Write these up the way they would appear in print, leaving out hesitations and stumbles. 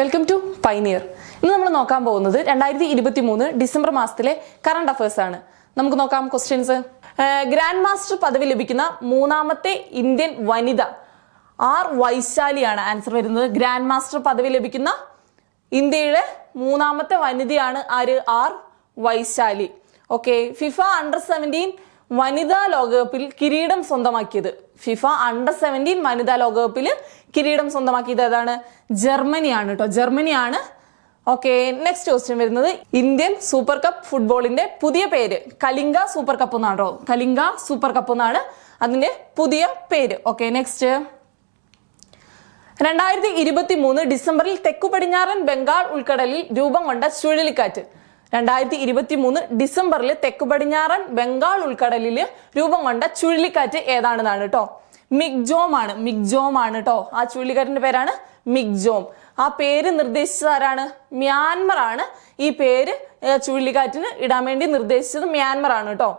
Welcome to pioneer. ഇന്ന് നമ്മൾ നോക്കാൻ പോകുന്നത് 2023 ഡിസംബർ മാസത്തിലെ കറണ്ട് അഫയേഴ്സ് ആണ്. നമുക്ക് നോക്കാം ക്വസ്റ്റ്യൻസ്. ഗ്രാൻഡ് മാസ്റ്റർ പദവി ലഭിക്കുന്ന മൂന്നാമത്തെ ഇന്ത്യൻ വനിത ആർ വൈശാലിയാണ്. ആൻസർ വരുന്നത് ഗ്രാൻഡ് മാസ്റ്റർ പദവി ലഭിക്കുന്ന ഇന്ത്യയുടെ മൂന്നാമത്തെ വനിതയാണ് ആര്? ആർ വൈശാലി. ഓക്കെ, ഫിഫ അണ്ടർ-17 വനിതാ ലോകകപ്പിൽ കിരീടം സ്വന്തമാക്കിയത്. ഫിഫ അണ്ടർ-17 വനിതാ ലോകകപ്പിൽ കിരീടം സ്വന്തമാക്കിയത് ഏതാണ്? ജർമ്മനിയാണ് കേട്ടോ, ജർമ്മനിയാണ്. ഓക്കെ, നെക്സ്റ്റ് ക്വസ്റ്റ്യൻ വരുന്നത് ഇന്ത്യൻ സൂപ്പർ കപ്പ് ഫുട്ബോളിന്റെ പുതിയ പേര് കലിംഗ സൂപ്പർ കപ്പ് എന്നാണ് കേട്ടോ. കലിംഗ സൂപ്പർ കപ്പ് എന്നാണ് അതിന്റെ പുതിയ പേര്. ഓക്കെ, നെക്സ്റ്റ് 2023 ഡിസംബറിൽ തെക്കു പടിഞ്ഞാറൻ ബംഗാൾ ഉൾക്കടലിൽ രൂപം കൊണ്ട ചുഴലിക്കാറ്റ്. 2023 ഡിസംബറിൽ തെക്കു പടിഞ്ഞാറൻ ബംഗാൾ ഉൾക്കടലിൽ രൂപം കൊണ്ട ചുഴലിക്കാറ്റ് ഏതാണെന്നാണ് കേട്ടോ. മിഗ്ജോം ആണ്, മിഗ്ജോം ആണ് കേട്ടോ. ആ ചുഴലിക്കാറ്റിന്റെ പേരാണ് മിഗ്ജോം. ആ പേര് നിർദ്ദേശിച്ചത് ആരാണ്? മ്യാൻമർ ആണ്. ഈ പേര് ചുഴലിക്കാറ്റിന് ഇടാൻ വേണ്ടി നിർദ്ദേശിച്ചത് മ്യാൻമർ ആണ് കേട്ടോ.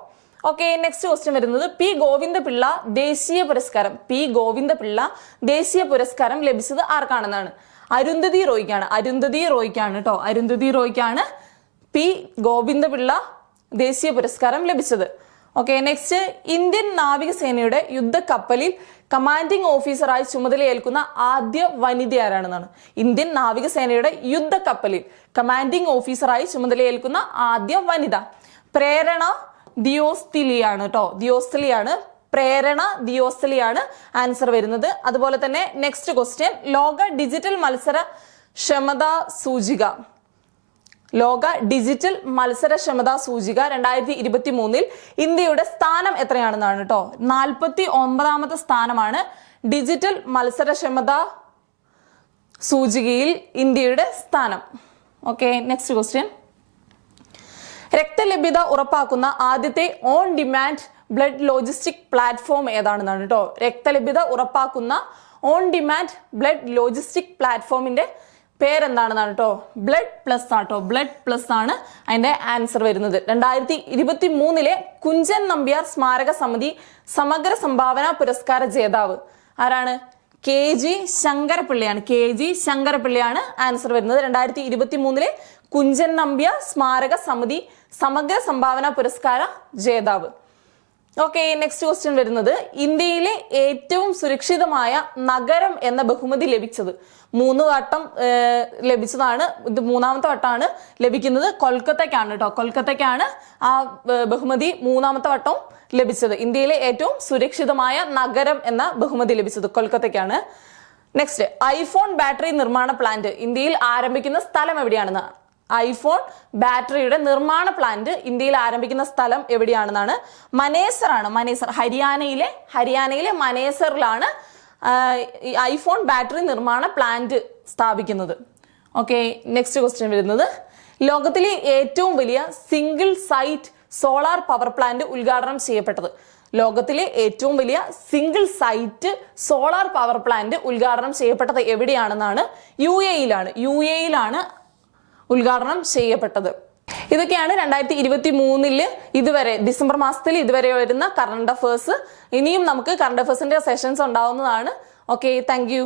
ഓക്കെ, നെക്സ്റ്റ് ക്വസ്റ്റ്യൻ വരുന്നത് പി ഗോവിന്ദപിള്ള ദേശീയ പുരസ്കാരം. പി ഗോവിന്ദപിള്ള ദേശീയ പുരസ്കാരം ലഭിച്ചത് ആർക്കാണെന്നാണ്? അരുന്ധതി റോയ്ക്കാണ്. അരുന്ധതി റോയ്ക്കാണ് കേട്ടോ. അരുന്ധതി റോയ്ക്കാണ് പി ഗോവിന്ദപിള്ള ദേശീയ പുരസ്കാരം ലഭിച്ചത്. ഓക്കെ, നെക്സ്റ്റ് ഇന്ത്യൻ നാവികസേനയുടെ യുദ്ധക്കപ്പലിൽ കമാൻഡിംഗ് ഓഫീസറായി ചുമതലയേൽക്കുന്ന ആദ്യ വനിത ആരാണെന്നാണ്? ഇന്ത്യൻ നാവികസേനയുടെ യുദ്ധക്കപ്പലിൽ കമാൻഡിംഗ് ഓഫീസറായി ചുമതലയേൽക്കുന്ന ആദ്യ വനിത പ്രേരണ ദിയോസ്തിലിയാണ് കേട്ടോ. ദിയോസ്തിലിയാണ്, പ്രേരണ ദിയോസ്തിലിയാണ് ആൻസർ വരുന്നത്. അതുപോലെ തന്നെ നെക്സ്റ്റ് ക്വസ്റ്റ്യൻ ലോക ഡിജിറ്റൽ മത്സര ക്ഷമതാ സൂചിക. ലോക ഡിജിറ്റൽ മത്സരക്ഷമതാ സൂചിക 2023 ഇന്ത്യയുടെ സ്ഥാനം എത്രയാണെന്നാണ് കേട്ടോ. 49ാമത്തെ സ്ഥാനമാണ് ഡിജിറ്റൽ മത്സരക്ഷമതാ സൂചികയിൽ ഇന്ത്യയുടെ സ്ഥാനം. ഓക്കെ, നെക്സ്റ്റ് ക്വസ്റ്റ്യൻ രക്തലഭ്യത ഉറപ്പാക്കുന്ന ആദ്യത്തെ on demand blood logistic platform ഏതാണെന്നാണ് കേട്ടോ. രക്തലഭ്യത ഉറപ്പാക്കുന്ന ഓൺ ഡിമാൻഡ് ബ്ലഡ് ലോജിസ്റ്റിക് പ്ലാറ്റ്ഫോമിന്റെ പേരെന്താണെന്നാണ് കേട്ടോ. ബ്ലഡ് പ്ലസ് ആട്ടോ. ബ്ലഡ് പ്ലസ് ആണ് അതിന്റെ ആൻസർ വരുന്നത്. 2023 കുഞ്ചൻ നമ്പ്യാർ സ്മാരക സമിതി സമഗ്ര സംഭാവന പുരസ്കാര ജേതാവ് ആരാണ്? KG ശങ്കരപ്പിള്ളയാണ്. KG ശങ്കരപ്പിള്ളയാണ് ആൻസർ വരുന്നത്. 2023 കുഞ്ചൻ നമ്പ്യാർ സ്മാരക സമിതി സമഗ്ര സംഭാവന പുരസ്കാര ജേതാവ്. ഓക്കെ, നെക്സ്റ്റ് ക്വസ്റ്റ്യൻ വരുന്നത് ഇന്ത്യയിലെ ഏറ്റവും സുരക്ഷിതമായ നഗരം എന്ന ബഹുമതി ലഭിച്ചത്. 3 വട്ടം ലഭിച്ചതാണ്. ഇത് 3ാമത്തെ വട്ടമാണ് ലഭിക്കുന്നത്. കൊൽക്കത്തയ്ക്കാണ് കേട്ടോ. കൊൽക്കത്തയ്ക്കാണ് ആ ബഹുമതി 3ാമത്തെ വട്ടം ലഭിച്ചത്. ഇന്ത്യയിലെ ഏറ്റവും സുരക്ഷിതമായ നഗരം എന്ന ബഹുമതി ലഭിച്ചത് കൊൽക്കത്തയ്ക്കാണ്. നെക്സ്റ്റ് ഐഫോൺ ബാറ്ററി നിർമ്മാണ പ്ലാന്റ് ഇന്ത്യയിൽ ആരംഭിക്കുന്ന സ്ഥലം എവിടെയാണെന്ന്? ഐഫോൺ ബാറ്ററിയുടെ നിർമ്മാണ പ്ലാന്റ് ഇന്ത്യയിൽ ആരംഭിക്കുന്ന സ്ഥലം എവിടെയാണെന്നാണ്? മനേസർ ആണ്. മനേസർ ഹരിയാനയിലെ മനേസറിലാണ് ഐഫോൺ ബാറ്ററി നിർമ്മാണ പ്ലാന്റ് സ്ഥാപിക്കുന്നത്. ഓക്കെ, നെക്സ്റ്റ് ക്വസ്റ്റ്യൻ വരുന്നത് ലോകത്തിലെ ഏറ്റവും വലിയ single site solar power plant ഉദ്ഘാടനം ചെയ്യപ്പെട്ടത്. ലോകത്തിലെ ഏറ്റവും വലിയ single site solar power plant ഉദ്ഘാടനം ചെയ്യപ്പെട്ടത് എവിടെയാണെന്നാണ്? യുഎഇയിലാണ് ഉദ്ഘാടനം ചെയ്യപ്പെട്ടത്. ഇതൊക്കെയാണ് 2023 ഇതുവരെ ഡിസംബർ മാസത്തിൽ ഇതുവരെ വരുന്ന കറണ്ട് അഫയേഴ്സ്. ഇനിയും നമുക്ക് കറണ്ട് അഫയേഴ്സിന്റെ സെഷൻസ് ഉണ്ടാവുന്നതാണ്. Okay, thank you.